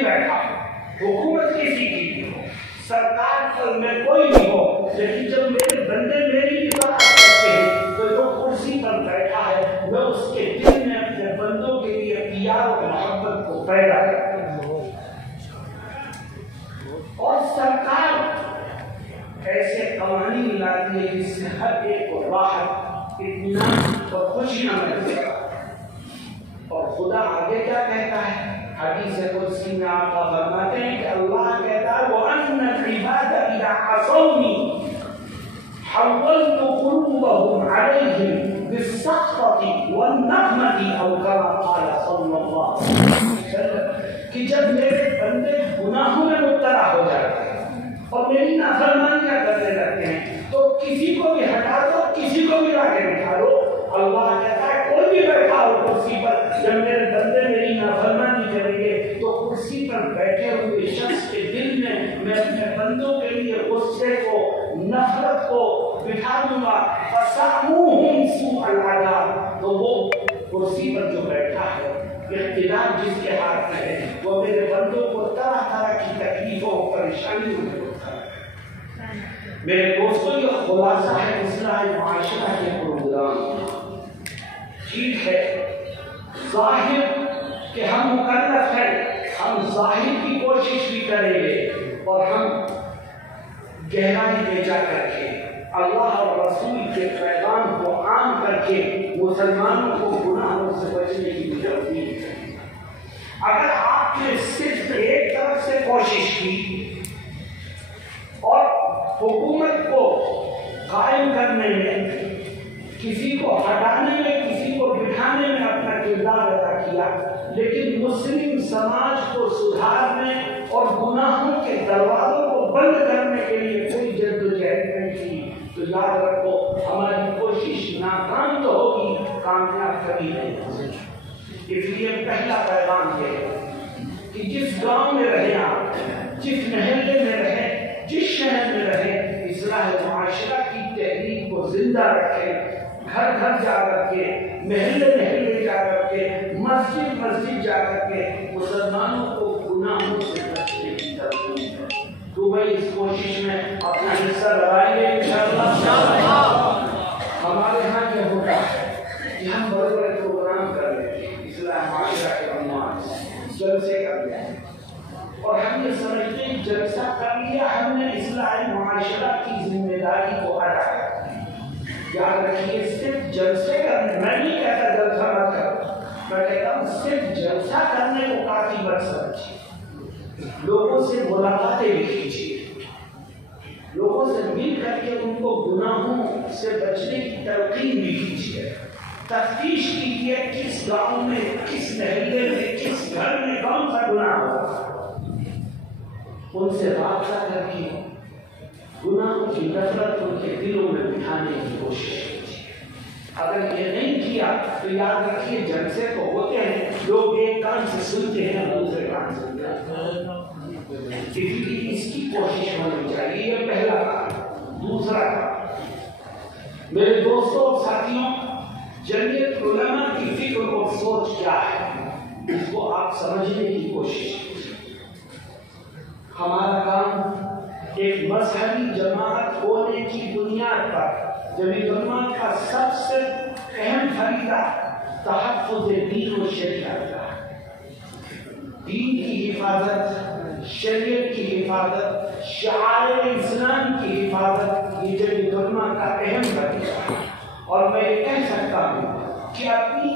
بھی بیٹھا ہو، حکومت کسی کی ہو، سرکار پر میں کوئی نہیں ہو، لیکن جب میرے بندے میری اطاعت کرتے ہیں تو جو کرسی پر بیٹھا ہے میں اس کے دل میں اپنے بندوں کے لیے پیار اور محبت کو پیدا کرتا ہوں۔ اور سرکار ایسے قوانین لاتی ہے جس سے ہر ایک کو راحت، اطمینان اور خوشیاں ملتی ہے۔ اور خدا آگے کیا کہتا ہے؟ حدیث قدسی میں آقا فرماتے ہیں کہ اللہ کہتا ہے وَأَنَّ الْعِبَادَ إِذَا عَصَوْنِي حَوَّلْتُ قُلُوبَهُمْ عَلَيْهِمْ بِالسَّخْطَةِ وَالنَّقْمَةِ أَوْ كَمَا قَالَ صَلَّى اللَّهُ عَلَيْهِ وسلم کہ جب میرے بندے گناہوں میں مبتلا ہو جاتے ہیں اور میری نافرمانیاں کرنے لگتے ہیں تو کسی کو بھی ہٹا دو، کسی کو بھی لا کے بٹھا دو۔ اللہ کہتا ہے کوئی بھی بیٹھا ہو کرسی پر، جب میرے بندے میری نافرمانی کریں گے تو کرسی پر بیٹھے ہوئے شخص کے دل میں اپنے بندوں کے لیے غصے کو، نفرت کو بٹھا دوں گا۔ فَسَأْمُوهُمْ سُوءَ الْعَذَابِ، تو وہ کرسی پر جو بیٹھا ہے، اقتدار جس کے ہاتھ میں ہے، وہ میرے بندوں کو طرح طرح کی تکلیفوں اور پریشانیوں میں ہوتا ہے۔ میرے دوستوں، یہ خلاصہ ہے اصلاح معاشرہ کے پروگرام۔ ٹھیک ہے، ظاہر کہ ہم مکلف ہیں، ہم ظاہر کی کوشش بھی کریں گے اور ہم گہرائی میں جا کر کے اللہ اور رسول کے پیغام کو عام کر کے مسلمانوں کو گناہوں سے بچنے کی ترغیب کریں۔ اگر آپ نے صرف ایک طرف سے کوشش کی اور حکومت کو قائم کرنے میں، کسی کو ہٹانے میں، کسی کو بٹھانے میں اپنا کردار ادا کیا، لیکن مسلم سماج کو سدھارنے اور گناہوں کے دروازوں کو بند کرنے کے لیے کوئی جدوجہد نہیں کی، تو یاد رکھو ہماری کوشش ناکام تو ہوگی، کامیاب کبھی نہیں ہوگی۔ اس لیے پہلا پیغام یہ ہے کہ جس گاؤں میں رہیں آپ، جس محلے میں رہیں، جس شہر میں رہیں، اصلاح معاشرہ کی تحریک کو زندہ رکھیں، گھر گھر جا کر کے، محلے محلے جا کر کے، مسجد مسجد جا کر کے مسلمانوں کو گناہوں سے بچنے کی ترغیب کریں۔ تو بھائی اس کوشش میں اپنا حصہ لگائیں گے انشاءاللہ۔ ہمارے ہاں یہ ہوتا ہے کہ ہم بڑے بڑے پروگرام کر لیتے ہیں، اصلاح معاشرہ کے عنوان سے جلسے کر لیتے ہیں اور ہم یہ سمجھتے ہیں جلسہ کر لیا ہم نے اصلاح معاشرہ کی ذمہ داری کو ادا کر۔ یاد رکھیے صرف جلسے کرنے، میں نہیں کہتا جلسہ مت کرو، میں کہتا ہوں صرف جلسہ کرنے کو کافی مت سمجھیے، لوگوں سے ملاقاتیں بھی کیجیے، لوگوں سے مل کر کے ان کو گناہوں سے بچنے کی تلقین بھی کیجیے، تفتیش کیجیے کس گاؤں میں، کس محلے میں، کس گھر میں کون سا گناہ ہو، ان سے رابطہ کر کے گناہوں کی نفرت ان کے دلوں میں بٹھانے کی کوشش کیجیے۔ اگر یہ نہیں کیا تو یاد رکھیے جلسے تو ہوتے ہیں، لوگ ایک کان سے سنتے ہیں اور دوسرے کان سے سنتے ہیں، اس کی کوشش ہونی چاہیے۔ یہ پہلا کام۔ دوسرا کام، میرے دوستوں اور ساتھیوں، جمعیت علماء کی فکر اور سوچ کیا ہے، اس کو آپ سمجھنے کی کوشش کیجیے۔ ہمارا کام ایک مذہبی جماعت ہونے کی بنیاد پر جمعیت علماء کا سب سے اہم فریضہ تحفظ دین و شریعت کا ہے۔ دین کی حفاظت، شریعت کی حفاظت، شعائر اسلام کی حفاظت، یہ جمعیت علماء کا اہم فریضہ ہے۔ اور میں یہ کہہ سکتا ہوں کہ اپنی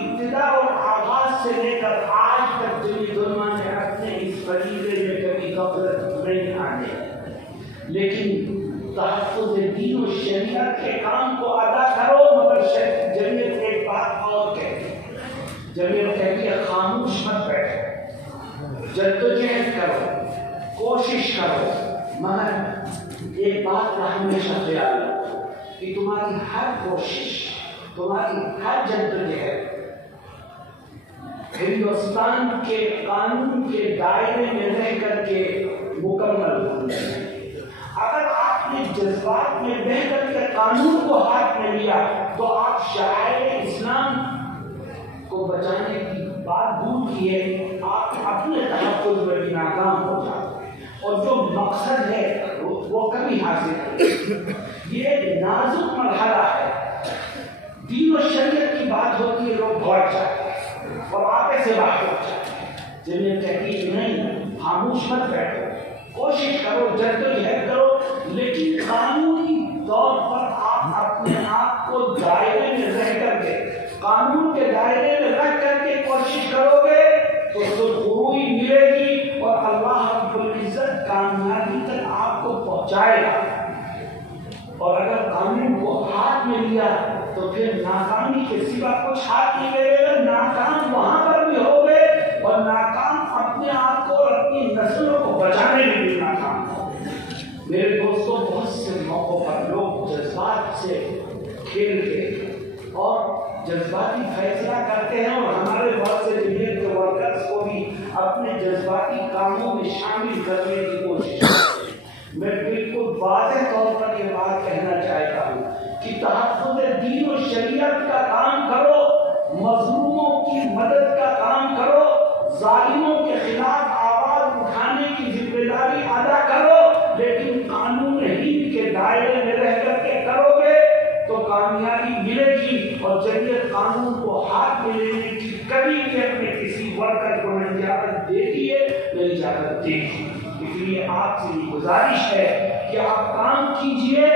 ابتدا اور آغاز سے لے کر آج تک جمعیت علماء نے اپنے اس فریضے میں کبھی غفلت نہیں آنے، لیکن تحفظ دین و شریعت کے کام کو ادا کرو، مگر جمعیت ایک بات اور کہتی ہے، جمعیت کہتی ہے خاموش مت بیٹھو، جدوجہد کرو، کوشش کرو، مگر ایک بات کا ہمیشہ خیال رکھو کہ تمہاری ہر کوشش، تمہاری ہر جدوجہد ہندوستان کے قانون کے دائرے میں رہ کر کے مکمل ہونا ہے۔ اگر آپ نے جذبات میں بہ کر کے قانون کو ہاتھ میں لیا تو آپ شعائر اسلام کو بچانے کی بات دور کیے آپ اپنے تحفظ میں بھی ناکام ہو جاتے ہیں اور جو مقصد ہے وہ کبھی حاصل نہیں. یہ ایک نازک مرحلہ ہے. دین و شریعت کی بات ہوتی ہے لوگ بھڑک جاتے ہیں اور آگے سے بات ہو جاتے ہیں. جنہیں کہتی ہے نہیں خاموش مت بیٹھو, کوشش کرو, جدوجہد کرو, لیکن قانونی طور پر آپ اپنے آپ کو دائرے میں رہ کر کے, قانون کے دائرے میں رہ کر کے کوشش کرو گے تو سرخروئی ملے گی اور اللہ رب العزت کامیابی تک آپ کو پہنچائے گا. اور اگر قانون کو ہاتھ میں لیا تو پھر ناکامی کے سوا کچھ ہاتھ نہیں لے گا. ناکام وہاں پر بھی ہو گئے اور ناکام اپنے آپ کو اور اپنی نسلوں کو بچانے میں بھی ناکام ہو گئے. میرے دوستوں, بہت سے موقعوں پر لوگ جذبات سے کھیل کے اور جذباتی فیصلہ کرتے ہیں اور ہمارے بہت سے جمعیت کے ورکرز کو بھی اپنے جذباتی کاموں میں شامل کرنے کی کوشش کرتے ہیں. میں بالکل واضح طور پر یہ بات کہنا چاہتا ہوں کہ تحفظ دین و شریعت کا کام کرو, مظلوموں کی مدد کا کام کرو, ظالموں کے خلاف آواز اٹھانے کی ذمہ داری ادا کرو, لیکن قانون ہند کے دائرے میں رہ کر کے کرو گے تو کامیابی ملے گی. اور جمعیت قانون کو ہاتھ میں لینے کی کبھی بھی اپنے کسی ورکر کو نہ اجازت دیتی ہے نہ اجازت دیتی. اس لیے آپ سے یہ گزارش ہے کہ آپ کام کیجئے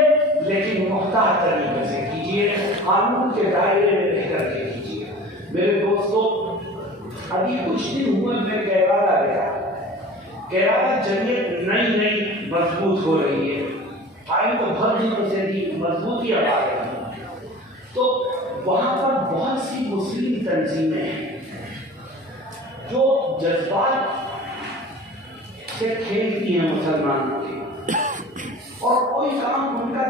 لیکن محتاط طریقے سے کیجئے, قانون کے دائرے میں رہ کر کے کیجئے. میرے دوستوں, ابھی کچھ دن ہوئے میں کیرالا گیا. کیرالا جمعیت نئی مضبوط ہو رہی ہے, ٹائم تو بہت دنوں سے بھی مضبوطی اب آ رہی ہے. تو وہاں پر بہت سی مسلم تنظیمیں ہیں جو جذبات سے کھیلتی ہیں مسلمانوں کے, اور کوئی کام ان کا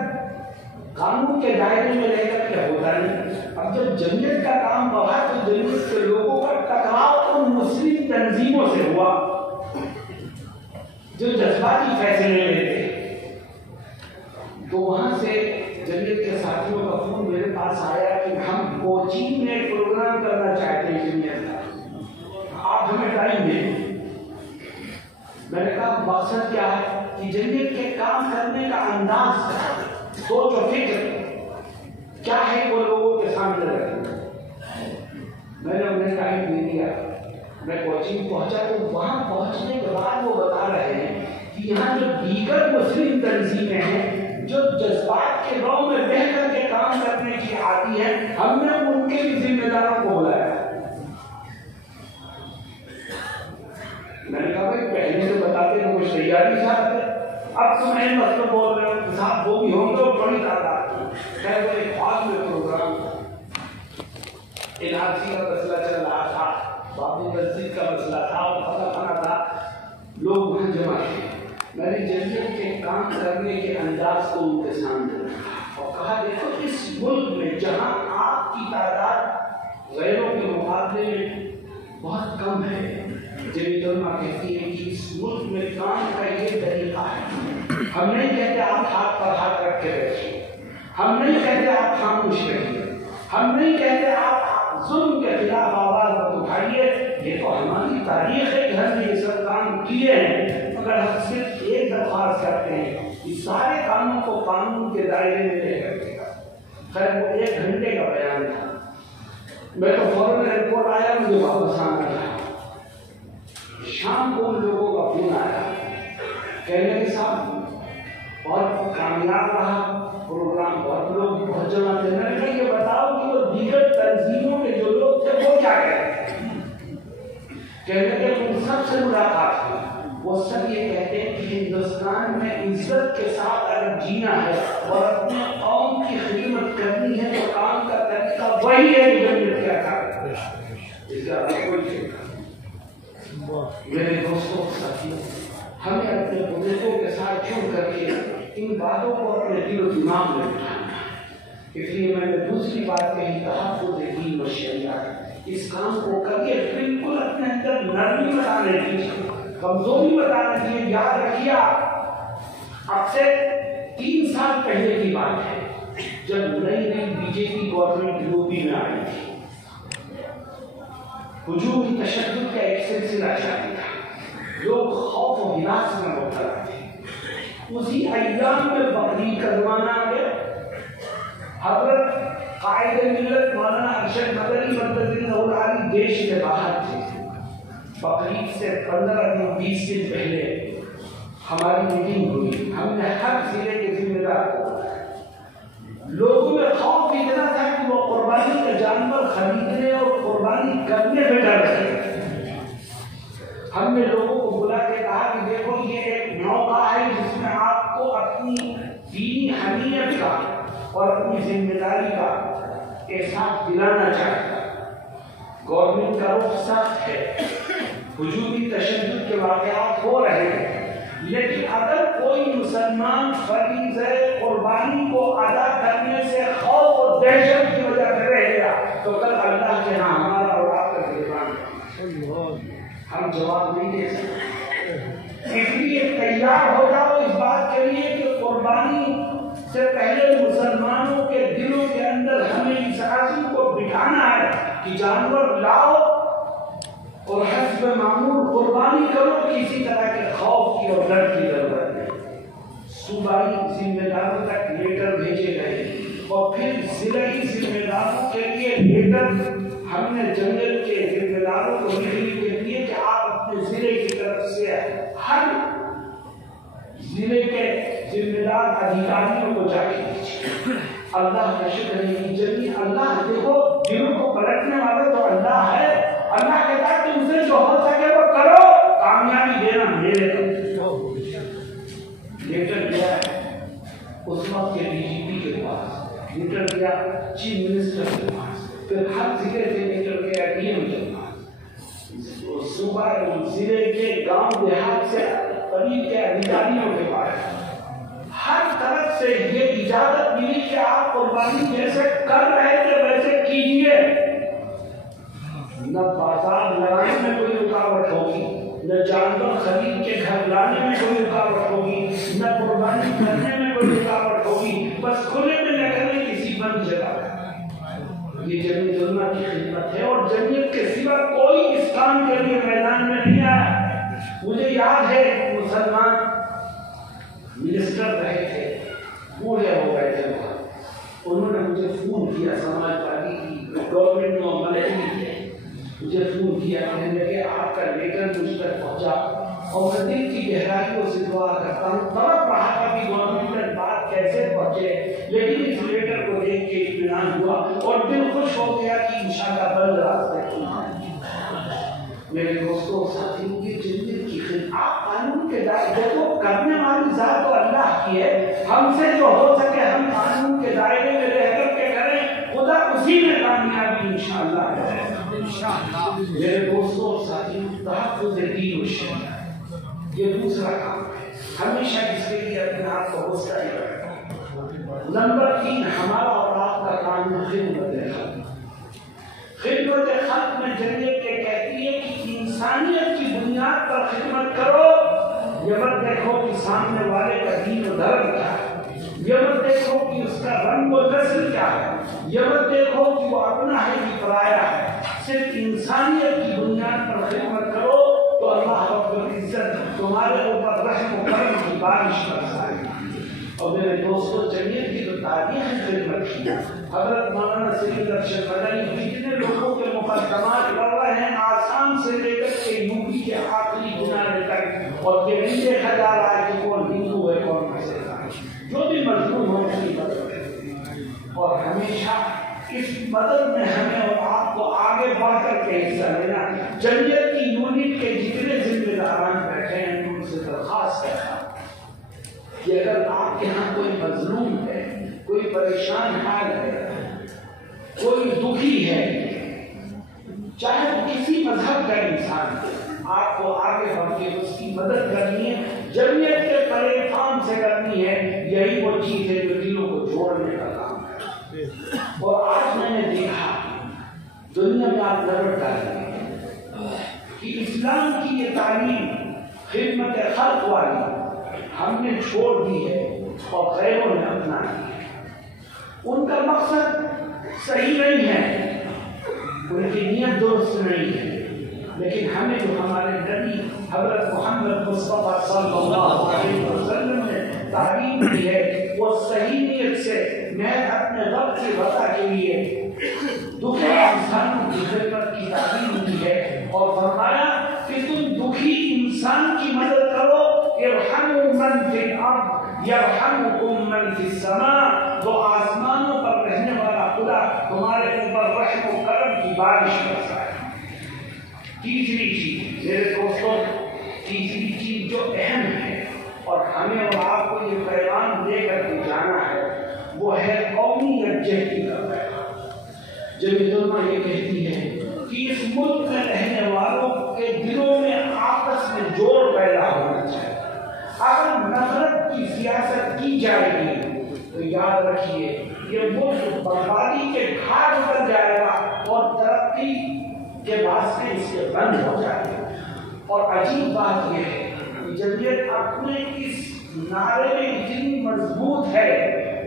قانون کے دائرے میں رہ کر کے ہوتا نہیں. اب جب جمعیت کا کام بڑھا تو جمعیت کے لوگوں کا ٹکراؤ ان مسلم تنظیموں سے ہوا جو جذباتی فیصلے لیتے. تو وہاں سے جمعیت کے ساتھیوں کا فون میرے پاس آیا کہ ہم کوچین میں ایک پروگرام کرنا چاہتے ہیں جمعیت کا, آپ ہمیں ٹائم دیں. میں نے کہا مقصد کیا ہے کہ جمعیت کے کام کرنے کا انداز, سوچ و فکر کیا ہے وہ لوگوں کے سامنے رکھیں. میں نے انہیں ٹائم دے دیا. میں کوچین پہنچا تو وہاں پہنچنے کے بعد وہ بتا رہے ہیں کہ یہاں جو دیگر مسلم تنظیمیں ہیں جو جذبات کے رو میں بہ کر کے کام کرنے کی عادی ہے, ہم نے ان کے بھی ذمہ داروں کو بلایا. میں نے کہا بھائی پہلے سے بتاتے تو کچھ تیاری صاحب, اب تم نئے مسئلہ بول رہے ہو صاحب, وہ بھی ہوں گے اور بڑی تعداد کی. خیر وہ ایک خاص میں پروگرام NRC کا مسئلہ چل رہا تھا, بابی مسجد کا مسئلہ تھا اور پتہ کھانا تھا, لوگ وہاں جمع تھے. میں نے جمعیت کے کام کرنے کے انداز کو ان کے سامنے رکھا اور کہا دیکھو اس ملک میں جہاں آپ کی تعداد غیروں کے مقابلے میں بہت کم ہے, جمعیت علماء کہتی ہے کہ اس ملک میں کام کا یہ طریقہ ہے. ہم نہیں کہتے آپ ہاتھ پر ہاتھ رکھ کے بیٹھیے, ہم نہیں کہتے آپ خاموش رہیے, ہم نہیں کہتے آپ ظلم کے خلاف آواز مت اٹھائیے. یہ تو ہماری تاریخ ہے کہ ہم نے یہ سب کام کیے ہیں, مگر ہم صرف ایک درخواست کرتے ہیں کہ سارے کاموں کو قانون کے دائرے میں لے کر کے. خیر وہ 1 گھنٹے کا بیان تھا. میں تو فوراً ایئرپورٹ آیا, مجھے واپس آنا تھا. شام کو ان لوگوں کا فون آیا, کہنے کے صاحب اور کامیاب رہا پروگرام, بہت لوگ بہت جمع تھے. میں نے کہا یہ بتاؤ کہ وہ دیگر تنظیموں کے جو لوگ تھے وہ کیا کہتے ہیں. کہنے کے ان سب سے ملاقات ہوئی, وہ سب یہ کہتے ہیں کہ ہندوستان میں عزت کے ساتھ اگر جینا ہے اور اپنے قوم کی خدمت کرنی ہے تو کام کا طریقہ وہی ہے کہ جمعیت کیا کرے, اس کا کوئی طریقہ. میرے دوستوں ساتھیوں, ہمیں اپنے بزرگوں کے ساتھ جڑ کر کے ان باتوں کو اپنے دل و دماغ میں بٹھانا ہے. اس لیے میں نے دوسری بات کہی, تحفظ دین و شریعت. اس کام کو کریے, بالکل اپنے اندر نرمی بتانے دیجیے, کمزوری بتانا دیجیے. یاد رکھیے اب سے 3 سال پہلے کی بات ہے جب نئی BJP گورنمنٹ یوپی میں آئی تھی. ہجومی تشدد کا ایک سلسلہ جاری تھا، لوگ خوف و ہراس میں مبتلا تھے۔ اسی ایام میں بقرعید کا زمانہ آ گیا۔ حضرت قائد ملت مولانا ارشد مدنی مدد اللہ دیش کے باہر تھے۔ بقرعید سے 15 دن 20 دن پہلے ہماری میٹنگ ہوئی، ہم نے ہر ضلع کے ذمہ دار کو لوگوں میں خوف اتنا تھا کہ وہ قربانی کا جانور خریدنے اور قربانی کرنے میں ڈر رہے۔ ہم نے لوگوں کو بلا کے کہا کہ دیکھو یہ ایک موقع ہے جس میں آپ کو اپنی دینی حمیت کا اور اپنی ذمہ داری کا احساس دلانا چاہتا۔ گورنمنٹ کا رخ سخت ہے، ہجومی تشدد کے واقعات ہو رہے ہیں، لیکن اگر کوئی مسلمان فریضہ قربانی کو ادا کرنے سے خوف و دہشت کی وجہ سے رہ گیا تو کل اللہ کے ہاں ہمارا اور آپ کا گریبان ہم جواب نہیں دے سکتے۔ اس لیے تیار ہو جاؤ اس بات کے لیے کہ قربانی سے پہلے مسلمانوں کے دلوں کے اندر ہمیں اس عزم کو بٹھانا ہے کہ جانور لاؤ اور حسب معمول قربانی کرو، کسی طرح کے خوف کی اور ڈر کی ضرورت نہیں۔ صوبائی ذمہ داروں تک لیٹر بھیجے گئے اور پھر ضلعی ذمہ داروں کے لیے لیٹر ہم نے جنگل کے ذمہ داروں کو لکھنے کے لیے کہ آپ اپنے ضلع کی طرف سے ہر ضلع کے ذمہ دار ادھیکاریوں کو جا کے دیجیے۔ اللہ کا شکر ہے کہ جبھی اللہ دیکھو دلوں کو پلٹنے والا تو اللہ ہے۔ اللہ کہتا ہے تم سے جو ہو سکے وہ کرو، کامیابی دینا میرے لیٹر دیا اس وقت کے ڈی جی پی کے پاس، لیٹر دیا چیف منسٹر کے پاس، پھر ہر ضلع سے لیٹر گیا ڈی ایم کے پاس، صوبہ ضلع کے گاؤں دیہات سے قریب کے ادھیکاریوں کے پاس، ہر طرف سے یہ اجازت ملی کہ آپ قربانی جیسے کر رہے تھے ویسے کیجیے۔ نہ بازار لگانے میں کوئی رکاوٹ ہوگی، نہ جانور خرید کے گھر لانے میں کوئی رکاوٹ ہوگی، نہ قربانی کرنے میں کوئی رکاوٹ ہوگی، بس کھلے میں نہ کرنے کسی بند جگہ۔ یہ جمعیت علماء کی خدمت ہے اور جمعیت کے سوا کوئی اس کام کے لیے میدان میں نہیں آیا۔ مجھے یاد ہے مسلمان منسٹر رہے تھے، بوڑھے ہو گئے تھے، انہوں نے مجھے فون کیا، سماج پارٹی کی گورنمنٹ میں ملٹری تھے، مجھے فون کیا، کہنے لگے آپ کا لیٹر مجھ تک پہنچا اور میں دل کی گہرائیوں سے دعا کرتا ہوں، طلب رہا تھا کہ گورنمنٹ تک بات کیسے پہنچے، لیکن اس لیٹر کو دیکھ کے اطمینان ہوا اور دل خوش ہو گیا کہ انشاءاللہ بل راستے کھلیں۔ میرے دوستوں ساتھیوں کی جنت کی خدمت، آپ قانون کے دائرے کو کرنے والی ذات تو اللہ کی ہے، ہم سے جو ہو سکے ہم قانون کے دائرے میں رہ کر کے کریں، خدا اسی میں کامیابی انشاءاللہ ہے۔ میرے دوستوں اور ساتھیوں، تحفظ دین و شریعت یہ دوسرا کام ہے، ہمیشہ اس کے لیے اپنے آپ کو مستعد رکھیں۔ نمبر 3، ہمارا اور آپ کا کام خدمت خلق۔ خدمت خلق میں جنت کے کہتی ہے کہ انسانیت کی بنیاد پر خدمت کرو۔ یہ مت دیکھو کہ سامنے والے کا دین و دھرم کیا ہے، یہ مت دیکھو کہ اس کا رنگ و نسل کیا ہے، یہ مت دیکھو کہ وہ اپنا ہے کہ پرایا ہے، صرف انسانیت کی بنیاد پر خدمت کرو تو اللہ رب العزت تمہارے اوپر رحم و کرم کی بارش برسائے گا۔ اور میرے دوستوں جمعیت کی جو تاریخ خدمت کی، حضرت مولانا سید ارشد مدنی جتنے لوگوں کے مقدمات پڑھ رہے ہیں، آسام سے لے کر کے یوپی کے آخری کنارے تک، اور یہ نہیں دیکھا جا رہا ہے کہ کون ہندو ہے کون مسلمان ہے، جو بھی مظلوم ہو اس کی مدد کریں، اور ہمیشہ اس مدد میں ہمیں اور آپ کو آگے بڑھ کر کے حصہ لینا۔ جمعیت کی یونٹ کے جتنے ذمہ داران بیٹھے ہیں ان سے درخواست کرتا ہوں کہ اگر آپ کے ہاں کوئی مظلوم ہے، کوئی پریشان حال ہے، کوئی دکھی ہے، چاہے وہ کسی مذہب کا انسان ہے، آپ کو آگے بڑھ کے اس کی مدد کرنی ہے، جمعیت کے پلے فارم سے کرنی ہے۔ یہی وہ چیز ہے جو دلوں کو جوڑنے کا کام ہے۔ اور آج میں نے دیکھا دنیا میں آپ نظر ڈالیں کہ اسلام کی یہ تعلیم خدمت خلق والی ہم نے چھوڑ دی ہے اور غیروں نے اپنا ہے۔ ان کا مقصد صحیح نہیں ہے، ان کی نیت درست نہیں ہے، لیکن ہمیں جو ہمارے نبی حضرت محمد مصطفیٰ صلی اللہ علیہ وسلم نے تعلیم دی ہے وہ صحیح نیت سے میں اپنے رب کی رضا کے لیے دکھی انسانوں کی خدمت کی تعلیم دی ہے اور فرمایا کہ تم دکھی انسان کی مدد کرو ارحموا من فی الارض یرحمکم من فی السماء تو آسمانوں پر رہنے والا خدا تمہارے اوپر رحم و کرم کی بارش کرتا ہے۔ تیسری چیز میرے دوستوں، تیسری چیز جو اہم ہے اور ہمیں اور آپ کو یہ پیغام دے کر کے جانا ہے وہ ہے قومی یکجہتی کا پیغام۔ جب علماء یہ کہتی ہے کہ اس ملک میں رہنے والوں کے دلوں میں آپس میں جوڑ پیدا ہونا چاہیے۔ اگر نفرت کی سیاست کی جائے گی تو یاد رکھیے یہ ملک بربادی کے گھاٹ پر جائے گا اور ترقی کے واسطے اس کے بند ہو جائے گا۔ اور عجیب بات یہ ہے کہ جمعیت اپنے اس نعرے میں اتنی مضبوط ہے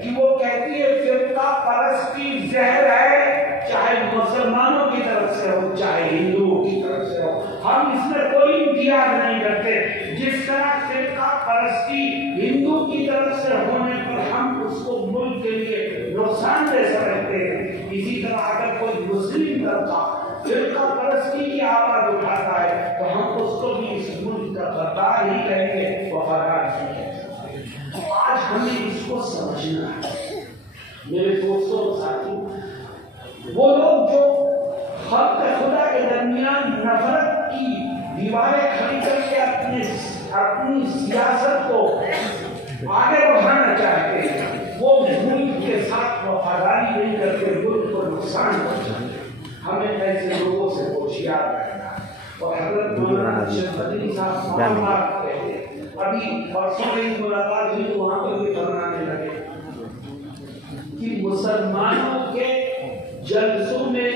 کہ وہ کہتی ہے فرقہ پرستی زہر ہے، چاہے مسلمانوں کی طرف سے ہو چاہے ہندوؤں کی طرف سے ہو، ہم اس میں کوئی امتیاز نہیں کرتے۔ جس طرح فرقہ پرستی ہندو کی طرف سے ہونے پر ہم اس کو ملک کے لیے نقصان دہ سمجھتے ہیں، اسی طرح اگر کوئی مسلم طبقہ فرقہ پرستی کی آواز اٹھاتا ہے تو ہم اس کو بھی اس ملک کا غدار ہی کہیں گے، وفادار نہیں کہیں گے۔ آج ہمیں اس کو سمجھنا ہے میرے دوستوں اور ساتھیوں۔ وہ لوگ جو خلق خدا کے درمیان نفرت کی دیواریں کھڑی کر کے اپنی سیاست کو آگے بڑھانا چاہتے ہیں، وہ ملک کے ساتھ وفاداری نہیں کرتے، ملک کو نقصان پہنچاتے ہیں۔ ہمیں ایسے لوگوں سے ہوشیار رہنا۔ اور حضرت مولانا شیخ مدنی صاحب بار کہتے ہیں، ابھی پرسوں میں ملاقات ہوئی تو وہاں پر بھی فرمانے لگے کہ مسلمانوں کے جلسوں میں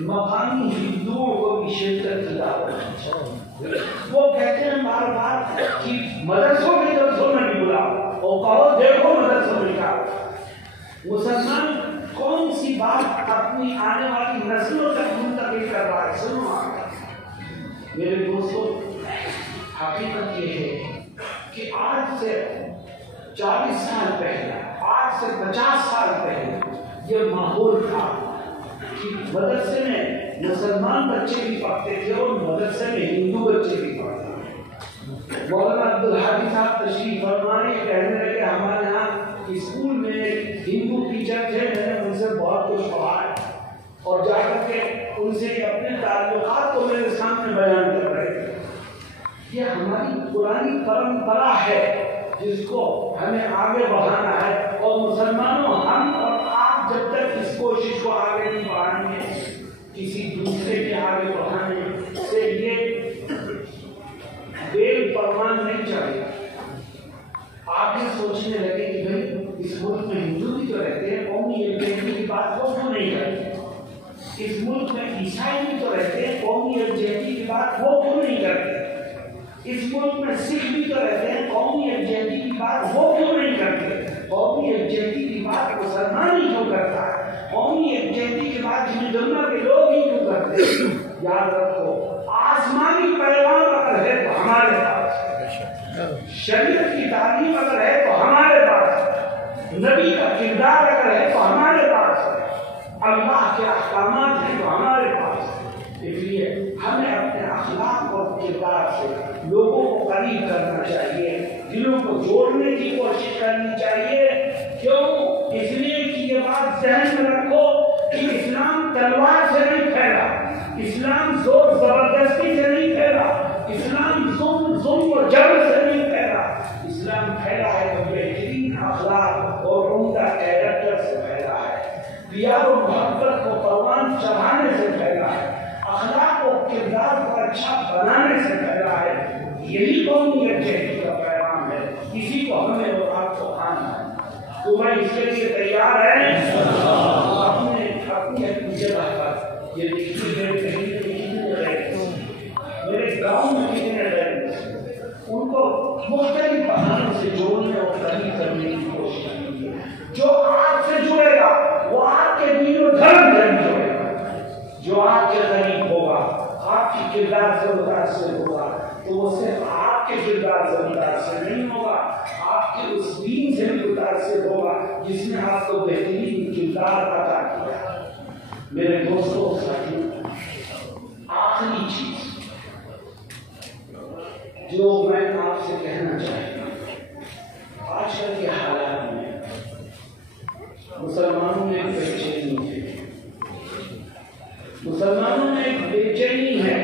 مقامی ہندوؤں کو بھی شرکت کی دعوت۔ وہ کہتے ہیں بار بار کہ مدرسوں کے جلسوں میں بھی بلاؤ اور کہو دیکھو مدرسوں میں کیا۔ مسلمان کون سی بات اپنی آنے والی نسلوں تک منتقل کر رہا ہے؟ سنو میرے دوستوں، حقیقت یہ ہے کہ آج سے 40 سال پہلے، آج سے 50 سال پہلے یہ ماحول تھا کہ مدرسے میں مسلمان بچے بھی پڑھتے تھے اور مدرسے میں ہندو بچے بھی پڑھتے تھے۔ مولانا عبدالحادی صاحب تشریف فرمانے کہنے لگے ہمارے یہاں اسکول میں ہندو ٹیچر تھے، میں نے ان سے بہت کچھ پڑھا ہے اور جا کر کے ان سے اپنے تعلقات کو میرے سامنے بیان کر رہے تھے۔ یہ ہماری پرانی پرمپرا ہے جس کو ہمیں آگے بڑھانا ہے، اور مسلمانوں ہم اور آپ جب تک اس کوشش کو آگے نہیں بڑھائیں گے کسی دوسرے کے آگے بڑھانے سے یہ بیل پروان نہیں چلے گا۔ آپ یہ سوچنے لگے کہ بھائی اس ملک میں ہندو بھی تو رہتے ہیں، قومی یکجہتی کی بات وہ کیوں نہیں کرتے؟ اس ملک میں عیسائی بھی تو رہتے ہیں، قومی یکجہتی کی بات وہ کیوں نہیں کرتے؟ اس ملک میں سکھ بھی تو رہتے ہیں، قومی یکجہتی کی بات وہ کیوں نہیں کرتے؟ قومی یکجہتی کی بات مسلمان ہی کیوں کرتا ہے؟ قومی یکجہتی کی بات ہندو کے لوگ ہی کیوں کرتے ہیں؟ یاد رکھو، آسمانی پیغام اگر ہے تو ہمارے پاس، شریعت کی تعلیم اگر ہے تو ہمارے پاس، نبی کا کردار اگر ہے تو ہمارے پاس، اللہ کے احکامات ہیں تو ہمارے پاس۔ اس لیے ہمیں اپنے اخلاق اور کردار سے لوگوں کو قریب کرنا چاہیے، دلوں کو جوڑنے کی کوشش کرنی چاہیے۔ کیوں؟ اس لیے کہ یہ بات ذہن میں رکھو کہ اسلام تلوار سے نہیں پھیلا، اسلام زور زبردستی سے نہیں پھیلا، اسلام ظلم و جبر سے نہیں پھیلا، اسلام پھیلا ہے تو بہترین اخلاق اور عمدہ کیریکٹر سے پھیلا ہے، پیار و محبت کو پروان چڑھانے سے پھیلا ہے، اخلاق و کردار کو اچھا بنانے سے پھیلا ہے۔ یہی قومی یکجہتی کا پیغام ہے، اسی کو ہمیں اور آپ کو آنا ہے۔ تو میں اس کے لیے تیار ہے اپنی جگہ پر۔ یہ دیکھیے میرے گاؤں میں کتنے رہتے ہیں، ان کو مختلف بہانوں سے جوڑنے اور قریب کرنے کی کوشش کی ہے۔ جو آپ سے جڑے گا وہ آپ کے دین و دھرم سے جڑے گا، جو آپ کے قریب ہوگا آپ کی کردار سے متاثر ہوگا تو وہ صرف آپ کے کردار سے متاثر نہیں ہوگا، آپ کے اس دین سے بھی متاثر ہوگا جس نے آپ کو بہترین کردار عطا کیا۔ میرے دوستوں ساتھیوں، آخری چیز جو میں آپ سے کہنا چاہتا ہوں، آج کل کے حالات میں مسلمانوں میں ایک بے چینی ہے، مسلمانوں میں ایک بے چینی ہے،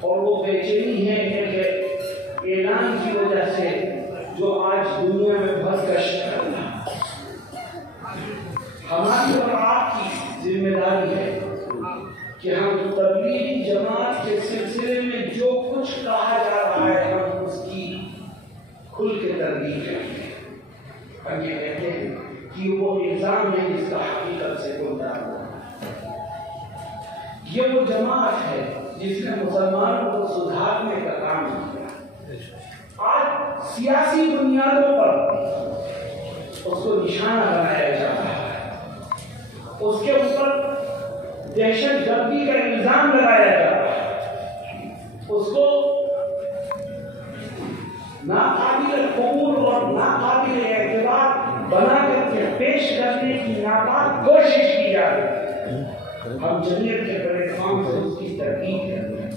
اور وہ بے چینی ہے کہ اعلان کی وجہ سے جو آج دنیا میں بہت کشش کر رہا ہے، ہماری اور آپ کی ذمہ داری ہے کہ ہم تبلیغی جماعت کے سلسلے میں جو کچھ کہا جا رہا ہے ہم اس کی کھل کے تردید کریں۔ ہم یہ کہتے ہیں کہ وہ الزام ہے جس کا حقیقت سے کوئی تعلق نہیں۔ یہ وہ جماعت ہے جس نے مسلمانوں کو سدھارنے کا کام کیا۔ آج سیاسی بنیادوں پر اس کو نشانہ بنایا جا رہا ہے، اس کے اوپر دہشت گردی کا الزام لگایا جا رہا ہے، اس کو ناقابل قبول اور ناقابل اعتبار بنا کر کے پیش کرنے کی ناپاک کوشش کی جا رہی ہے۔ ہم جمعیت کے پلیٹ فارم سے اس کی تردید کرتے ہیں،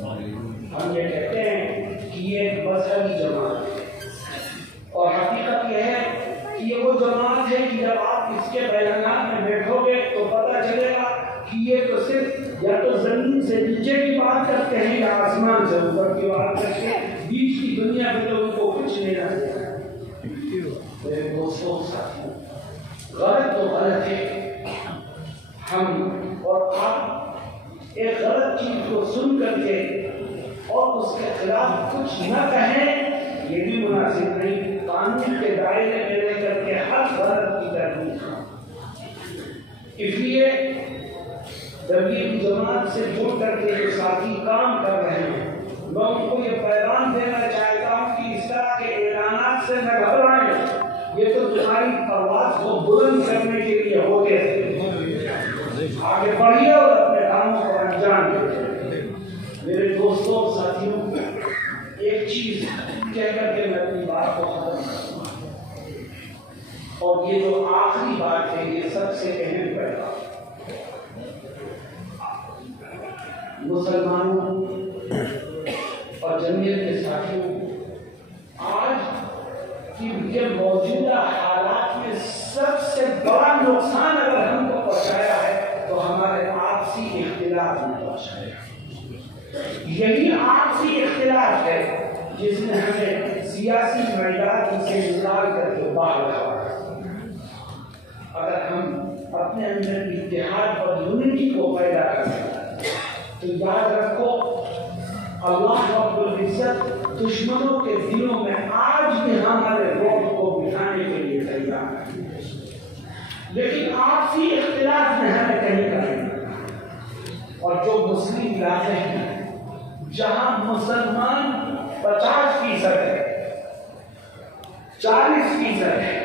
ہم یہ کہتے ہیں کہ یہ ایک مذہبی جماعت ہے، اور حقیقت یہ ہے کہ یہ وہ جماعت ہے کہ جب آپ اس کے بیانات میں بیٹھو گے تو پتہ چلے گا کہ یہ تو صرف یا تو زمین سے نیچے کی بات کرتے ہیں یا آسمان سے اوپر کی بات کرتے ہیں، بیچ کی دنیا میں تو ان کو کچھ نہیں رہتا ہے۔ میرے دوستوں ساتھیوں، غلط تو غلط ہے، ہم اور آپ ایک غلط چیز کو سن کر کے اور اس کے خلاف کچھ نہ کہیں یہ بھی مناسب نہیں۔ قانون کے دائرے میں رہ کر کے ہر غلط کی تردید کریں۔ اس لیے تبلیغی جماعت سے جڑ کر کے جو ساتھی کام کر رہے ہیں، میں ان کو یہ پیغام دینا چاہتا ہوں کہ اس طرح کے اعلانات سے نہ گھبرائیں، یہ تو تمہاری پرواز کو بلند کرنے کے لیے ہوتے ہیں۔ آگے بڑھیے اور اپنے کاموں کو انجام دیں۔ میرے دوستوں اور ساتھیوں، ایک چیز کہہ کر کے میں اپنی بات کو ختم کروں گا، اور یہ جو آخری بات ہے یہ سب سے اہم پیغام مسلمانوں اور جمعیت کے ساتھیوں، آج کی یہ موجودہ حالات میں سب سے بڑا نقصان اگر ہم کو پہنچایا ہے تو ہمارے آپسی اختلاف نے پہنچایا۔ یہی آپسی اختلاف ہے جس نے ہمیں سیاسی میدان سے نکال کر کے باہر رکھا۔ اگر ہم اپنے اندر اتحاد اور یونٹی کو پیدا کرتے ہیں تو یاد رکھو اللہ رب العزت دشمنوں کے دلوں میں آج بھی ہمارے رعب کو بٹھانے کے لیے تیار ہے، لیکن آپسی اختلاف میں ہمیں کہیں کا نہیں۔ اور جو مسلم علاقے ہیں جہاں مسلمان 50% ہے، 40% ہے،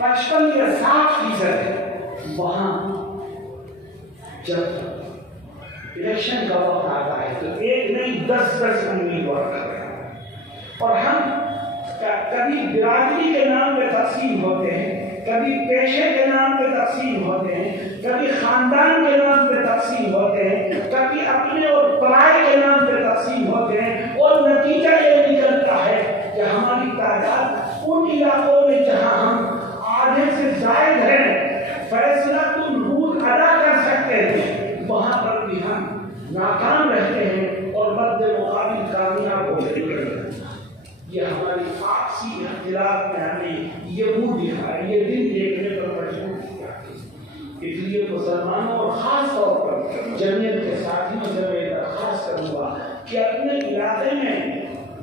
55 یا 60% ہے، وہاں جب الیکشن کا وقت آتا ہے تو ایک نہیں 10 امیدوار کر رہے ہیں، اور ہم کبھی برادری کے نام پہ تقسیم ہوتے ہیں، کبھی پیشے کے نام پہ تقسیم ہوتے ہیں، کبھی خاندان کے نام پہ تقسیم ہوتے ہیں، کبھی اپنے اور پرائے کے نام پہ تقسیم ہوتے ہیں، اور نتیجہ یہ نکلتا ہے کہ ہماری تعداد ان علاقوں میں جہاں ہم آدھے سے زائد ہیں فیصلہ تم رول ادا کر سکتے ہیں، وہاں پر بھی ہم ناکام رہتے ہیں اور مد مقابل کامیاب ہو جاتے ہیں۔ یہ ہماری آپسی اختلاف میں ہمیں یہ منہ دکھائے، یہ دن دیکھنے پر مجبور کیا۔ اس لیے مسلمانوں اور خاص طور پر جمعیت کے ساتھیوں سے میں درخواست کروں گا کہ اپنے علاقے میں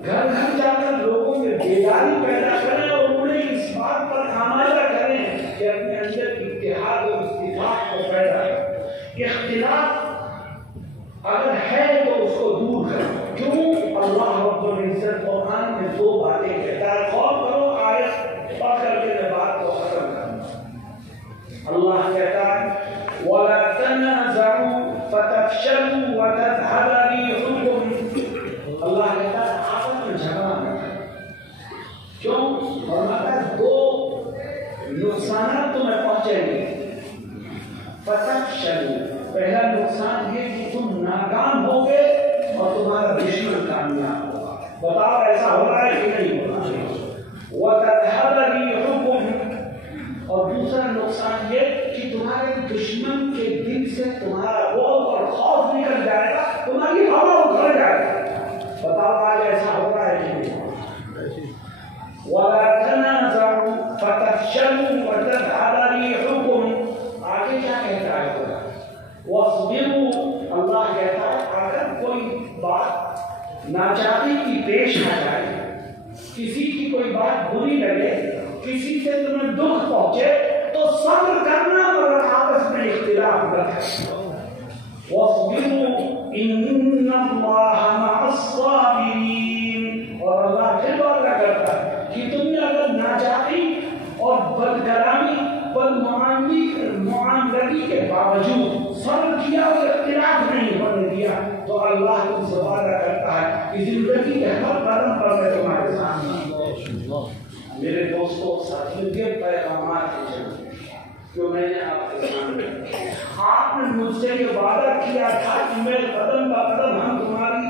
گھر گھر جا کر لوگوں میں بیداری پیدا کریں اور انہیں اس بات پر آمادہ کریں کہ اپنے اندر اتحاد اور اتفاق کو پیدا کریں۔ اختلاف اگر ہے تو اس کو دور کرو۔ کیوں؟ اللہ رب العزت قرآن میں 2 باتیں کہتا ہے، غور کرو آیت پڑھ کر کے میں بات کو ختم کروں۔ اللہ کہتا ہے وَلَا تَنَازَعُوا فَتَفْشَلُوا نقصانات تمہیں پہنچیں گے. فتفشلوا، پہلا نقصان یہ کہ تم ناکام ہوگے اور تمہارا دشمن کامیاب ہوگا. بتاؤ ایسا ہو رہا ہے کہ نہیں ہو رہا ہے؟ وَتَذْهَبَ رِيحُكُمْ، اور دوسرا نقصان یہ کہ تمہارے دشمن کے دل سے تمہارا روب اور خوف نکل جائے گا، تمہاری ہوا اتر جائے گا. بتاؤ آج ایسا ہو رہا ہے کہ نہیں ہو رہا ہے؟ وَلَا تَنَازَعُوا فَتَفْشَلُوا وَتَذْهَبَ رِيحُكُمْ. آگے کیا کہتا ہے خدا؟ وَاصْبِرُوا، اللہ کہتا ہے اگر کوئی بات ناچاہتی کی پیش آ جائے، کسی کی کوئی بات بری لگے، کسی سے تمہیں دکھ پہنچے تو صبر کرنا مگر آپس میں اختلاف نہ کرنا. وَاصْبِرُوا إِنَّ اللَّهَ مَعَ الصَّابِرِينَ. اور اللہ پھر وعدہ کرتا ہے کہ تم نے اگر ناچاہتی اور بدکلامی معاملگی کے باوجود صبر کیا اور اختلاف نہیں ہونے دیا تو اللہ تم سے وعدہ کرتا ہے کہ زندگی کے ہر قدم پر میں تمہارے سامنے ہوں. میرے دوستوں ساتھیوں، یہ پیغامات ہیں جو میں نے آپ کے سامنے، آپ نے مجھ سے یہ وعدہ کیا تھا کہ میں قدم بہ قدم ہم تمہاری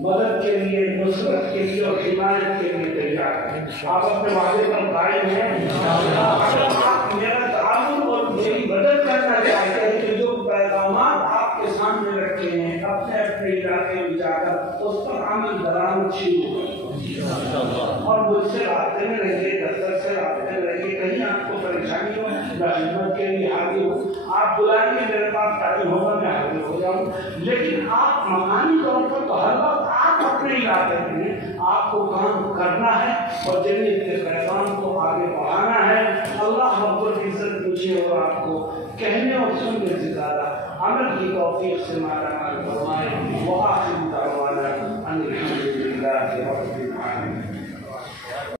مدد کے لیے، نصرت کے لیے اور حمایت کے لیے تیار ہیں. آپ اپنے وعدے پر قائم ہیں؟ اگر آپ میرا تعاون اور میری مدد کرنا چاہتے ہیں کہ جو پیغامات آپ کے سامنے رکھے ہیں اپنے اپنے علاقے میں جا کر اس پر عمل درآمد شروع کریں اور مجھ سے رابطے میں رہیے، دفتر سے رابطے میں رہیے. کہیں آپ کو پریشانی ہو میں خدمت کے لیے حاضر ہوں. آپ بلائیں گے میرے پاس ٹائم ہوگا میں حاضر ہو جاؤں. لیکن آپ مکانی طور پر تو ہر وقت آپ اپنے علاقے میں آپ کو کام کرنا ہے اور جنت کے پیغام کو آگے بڑھانا ہے. اللہ رب العزت مجھے اور آپ کو کہنے اور سننے سے زیادہ عمل کی توفیق سے مالا مال فرمائے. وآخر دعوانا ان الحمد